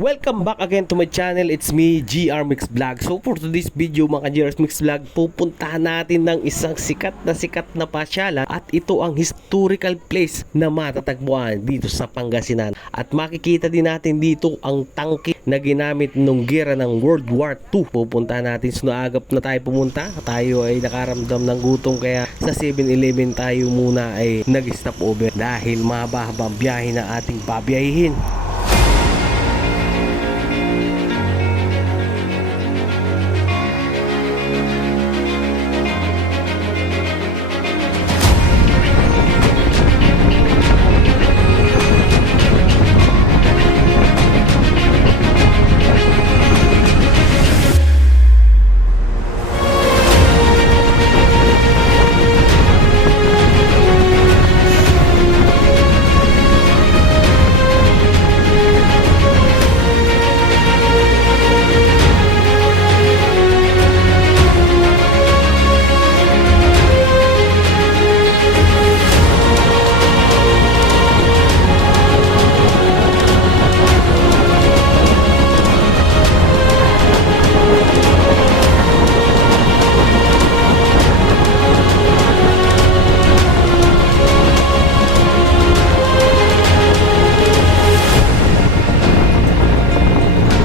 Welcome back again to my channel. It's me, GR Mix Vlog. So for today's video mga GR Mix Vlog, pupuntahan natin ng isang sikat na sikat na pasyalan at ito ang historical place na matatagpuan dito sa Pangasinan. At makikita din natin dito ang tangke na ginamit nung gera ng World War II. Pupuntahan natin sunaagap na tayo pumunta. Tayo ay nakaramdam ng gutom kaya sa 7-Eleven tayo muna ay nag-stop over dahil mahaba-habang biyahe na ating babiyahin.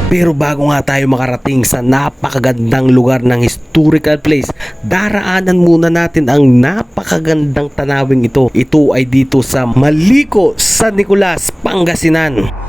Pero bago nga tayo makarating sa napakagandang lugar ng historical place, daraanan muna natin ang napakagandang tanawing ito. Ito ay dito sa Maliko, San Nicolas, Pangasinan.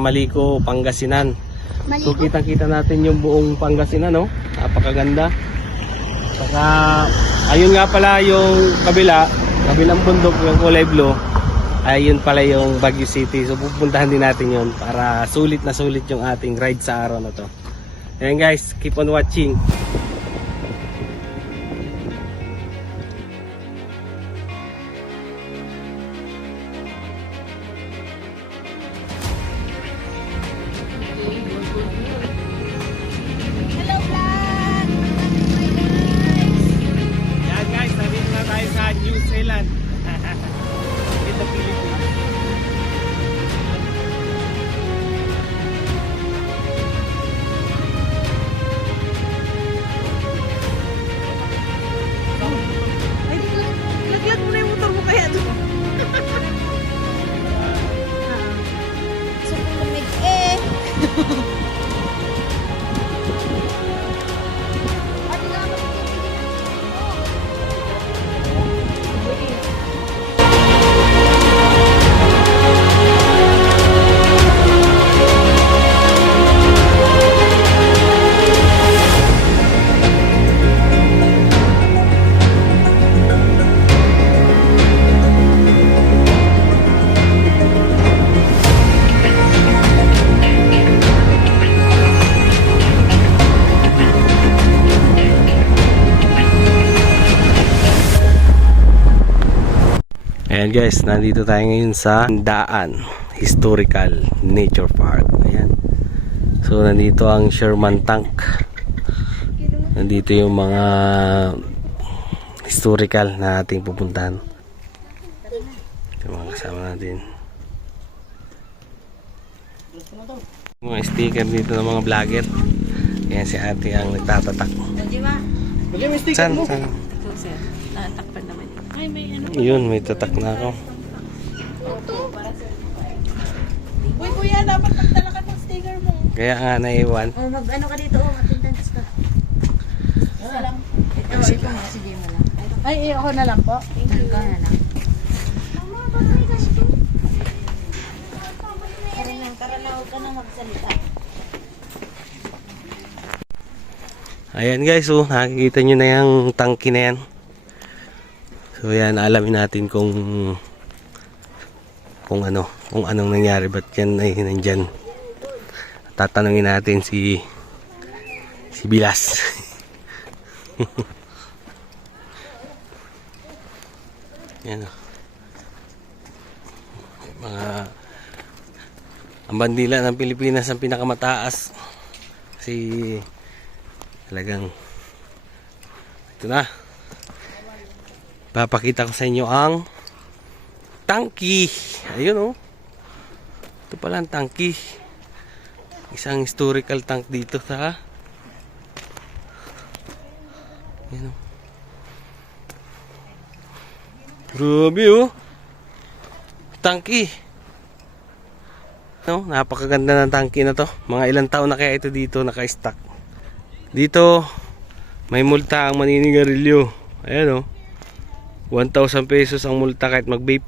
Sa Maliko, Pangasinan. So kitang-kita natin yung buong Pangasinan, no? Napakaganda. Saka, ayun nga pala yung kabila, kabilang bundok yung kulay blue. Ayun pala yung Baguio City. So pupuntahan din natin yun para sulit na sulit yung ating ride sa araw na to. Ayan guys, keep on watching. Ayan guys, nandito tayo ngayon sa Daan Historical Nature Park. Ayan. So nandito ang Sherman Tank. Nandito yung mga historical na ating pupuntahan. Ito mga kasama natin. Mga sticker dito ng mga vlogger. Ayan si ate ang nagtatatak. Saan? Saan? Ito, sir. Natakpan naman yun. Ay, may ano. Yun, may tatak na ako. Uy, kuya, dapat magdala ka ng sticker mo. Kaya nga naiwan. Oh, mag-ano ka dito, oh, attendance ka. Isa lang. Ito, ito sige mo lang. Ay, eh, ako na lang po. Thank you. Ka na lang. Tara na, tara na, huwag ka na magsalita. Ayan guys, oh, nakikita nyo na yung tangki na yan. So yan, alamin natin kung kung ano, kung anong nangyari, ba't yan ay nandyan. Tatanungin natin si si Bilas. yan oh. Mga ang bandila ng Pilipinas ang pinakamataas. Kasi talagang ito na papakita ko sa inyo ang tangki. Ayun oh. Ito pala ang tangki. Isang historical tank dito sa ayun oh. Grabe oh. Tangki. No napakaganda ng tangki na to. Mga ilang taon na kaya ito dito naka-stack. Dito, may multa ang maninigarilyo. Ayan o. 1,000 pesos ang multa kahit mag-vape.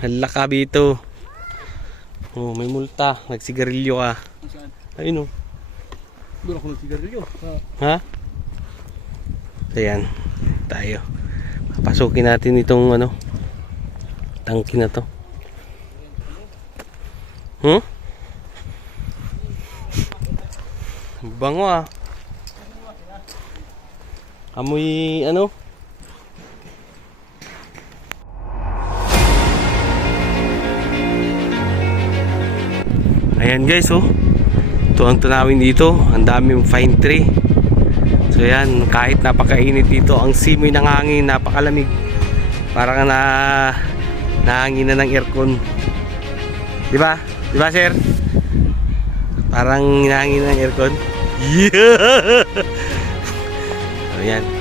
Hala ka dito. Oh, may multa. Nagsigarilyo ka. Ayun o. Doon ako nagsigarilyo. Ha? Ayan. Tayo. Papasukin natin itong ano. Tangki na to. Hmm? Bango ah. Amoy ano? Ayan guys oh. Ito ang tunawin dito. Ang daming fine tree. So yan, kahit napakainit dito, ang simoy ng hangin, napakalamig. Parang na nahangin na ng aircon. 'Di ba? 'Di ba, sir? Parang hinahangin ng aircon. Yeah! Ayan.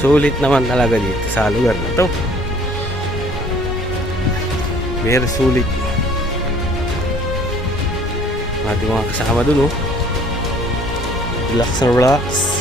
Sulit naman talaga dito sa lugar na to. Very sulit. Ating mga kasama dun, oh. Relax na relax.